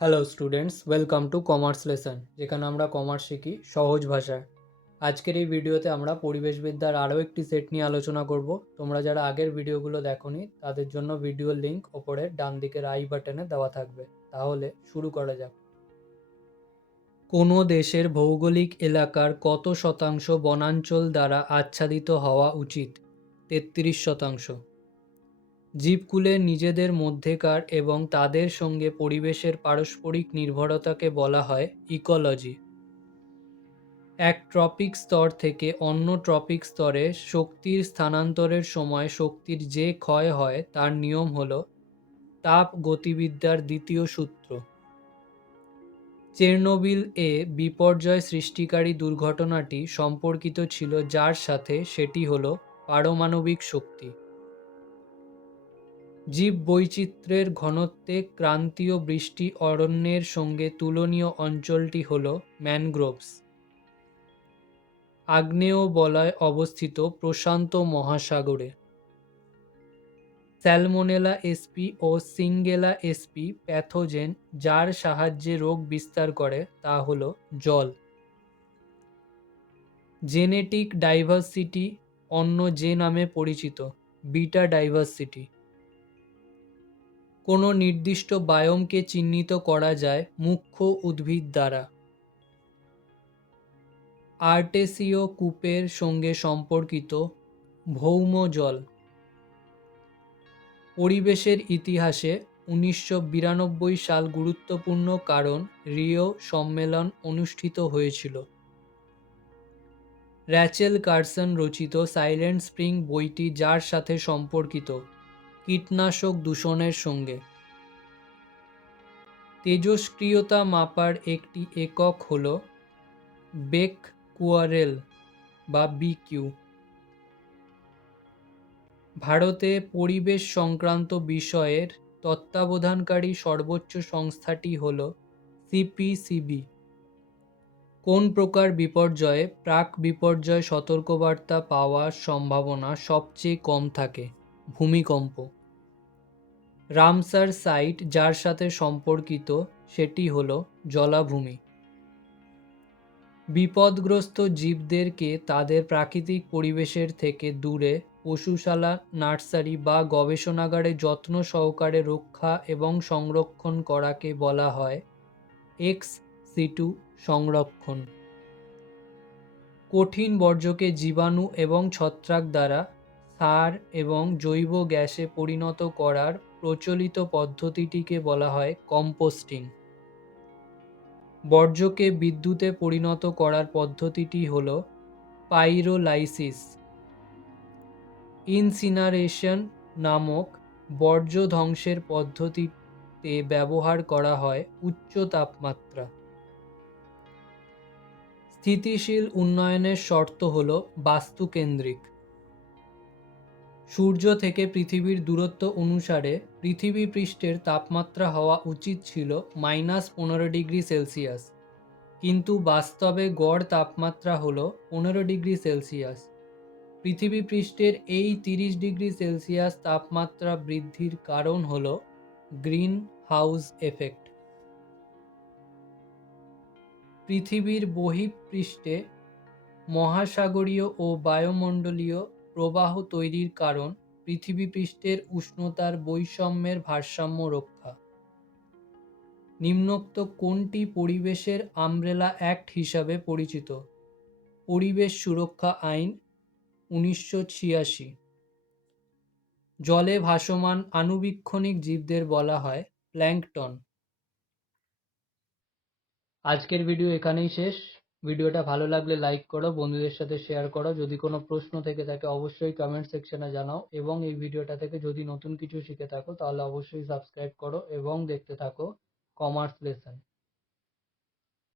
Hello students welcome to commerce lesson যেখানে আমরা commerce শিখি সহজ ভাষায়। আজকের এই ভিডিওতে আমরা পরিবেশবিদ্যার আরও একটি সেট নিয়ে আলোচনা করব। তোমরা যারা আগের ভিডিওগুলো দেখোনি, তাদের জন্য ভিডিওর লিঙ্ক ওপরে ডান দিকের আই বাটনে দেওয়া থাকবে। তাহলে শুরু করা যাক। কোনো দেশের ভৌগোলিক এলাকার কত শতাংশ বনাঞ্চল দ্বারা আচ্ছাদিত হওয়া উচিত? তেত্রিশ শতাংশ। জীবকুলের নিজেদের মধ্যেকার এবং তাদের সঙ্গে পরিবেশের পারস্পরিক নির্ভরতাকে বলা হয় ইকোলজি। এক ট্রপিক স্তর থেকে অন্য ট্রপিক স্তরে শক্তির স্থানান্তরের সময় শক্তির যে ক্ষয় হয় তার নিয়ম হল তাপ গতিবিদ্যার দ্বিতীয় সূত্র। চেরনোবিল এ বিপর্যয় সৃষ্টিকারী দুর্ঘটনাটি সম্পর্কিত ছিল যার সাথে সেটি হল পারমাণবিক শক্তি। জীব বৈচিত্র্যের ঘনত্বে ক্রান্তীয় বৃষ্টি অরণ্যের সঙ্গে তুলনীয় অঞ্চলটি হল ম্যানগ্রোভস। আগ্নেয় বলয় অবস্থিত প্রশান্ত মহাসাগরে। স্যালমোনেলা এসপি ও সিঙ্গেলা এসপি প্যাথোজেন যার সাহায্যে রোগ বিস্তার করে তা হল জল। জেনেটিক ডাইভার্সিটি অন্য যে নামে পরিচিত, বিটা ডাইভার্সিটি। কোনো নির্দিষ্ট বায়োমকে চিহ্নিত করা যায় মুখ্য উদ্ভিদ দ্বারা। আর্টেসীয় কূপের সঙ্গে সম্পর্কিত ভৌম জল। পরিবেশের ইতিহাসে উনিশশো বিরানব্বই সাল গুরুত্বপূর্ণ কারণ রিও সম্মেলন অনুষ্ঠিত হয়েছিল। র্যাচেল কার্সন রচিত সাইলেন্ট স্প্রিং বইটি যার সাথে সম্পর্কিত। কীটনাশক দূষণের সঙ্গে। তেজস্ক্রিয়তা মাপার একটি একক হল বেক কুয়ারেল বা বিকিউ। ভারতে পরিবেশ সংক্রান্ত বিষয়ের তত্ত্বাবধানকারী সর্বোচ্চ সংস্থাটি হল সিপিসিবি। কোন প্রকার বিপর্যয়ে, প্রাক বিপর্যয় সতর্কবার্তা পাওয়ার সম্ভাবনা সবচেয়ে কম থাকে? ভূমিকম্প। রামসার সাইট যার সাথে সম্পর্কিত সেটি হল জলাভূমি। বিপদগ্রস্ত জীবদেরকে তাদের প্রাকৃতিক পরিবেশের থেকে দূরে পশুশালা, নার্সারি বা গবেষণাগারে যত্ন সহকারে রক্ষা এবং সংরক্ষণ করাকে বলা হয় এক্স সিটু সংরক্ষণ। কঠিন বর্জ্যকে জীবাণু এবং ছত্রাক দ্বারা সার এবং জৈব গ্যাসে পরিণত করার প্রচলিত পদ্ধতিটিকে বলা হয় কম্পোস্টিং। বর্জ্যকে বিদ্যুতে পরিণত করার পদ্ধতিটি হল পাইরোলাইসিস। ইনসিনারেশন নামক বর্জ্য ধ্বংসের পদ্ধতিতে ব্যবহার করা হয় উচ্চ তাপমাত্রা। স্থিতিশীল উন্নয়নের শর্ত হল বাস্তুকেন্দ্রিক। সূর্য থেকে পৃথিবীর দূরত্ব অনুসারে পৃথিবী পৃষ্ঠের তাপমাত্রা হওয়া উচিত ছিল মাইনাস পনেরো ডিগ্রি সেলসিয়াস। কিন্তু বাস্তবে গড় তাপমাত্রা হল পনেরো ডিগ্রি সেলসিয়াস। পৃথিবী পৃষ্ঠের এই তিরিশ ডিগ্রি সেলসিয়াস তাপমাত্রা বৃদ্ধির কারণ হল গ্রিন হাউস এফেক্ট। পৃথিবীর বহিঃপৃষ্ঠে মহাসাগরীয় ও বায়ুমণ্ডলীয় প্রবাহ তৈরির কারণ পৃথিবীপৃষ্ঠের উষ্ণতার বৈষম্যের ভারসাম্য রক্ষা। নিম্নোক্ত কোনটি পরিবেশের আমব্রেলা অ্যাক্ট হিসাবে পরিচিত? পরিবেশ সুরক্ষা আইন, উনিশশো ছিয়াশি। জলে ভাসমান আনুবীক্ষণিক জীবদের বলা হয় প্ল্যাঙ্কটন আজকের ভিডিও এখানেই শেষ। ভিডিওটা ভালো লাগলে লাইক করো, বন্ধুদের সাথে শেয়ার করো। যদি কোনো প্রশ্ন থেকে থাকে, অবশ্যই কমেন্ট সেকশনে জানাও। এবং এই ভিডিওটা থেকে যদি নতুন কিছু শিখে থাকো, তাহলে অবশ্যই সাবস্ক্রাইব করো এবং দেখতে থাকো কমার্স লেসন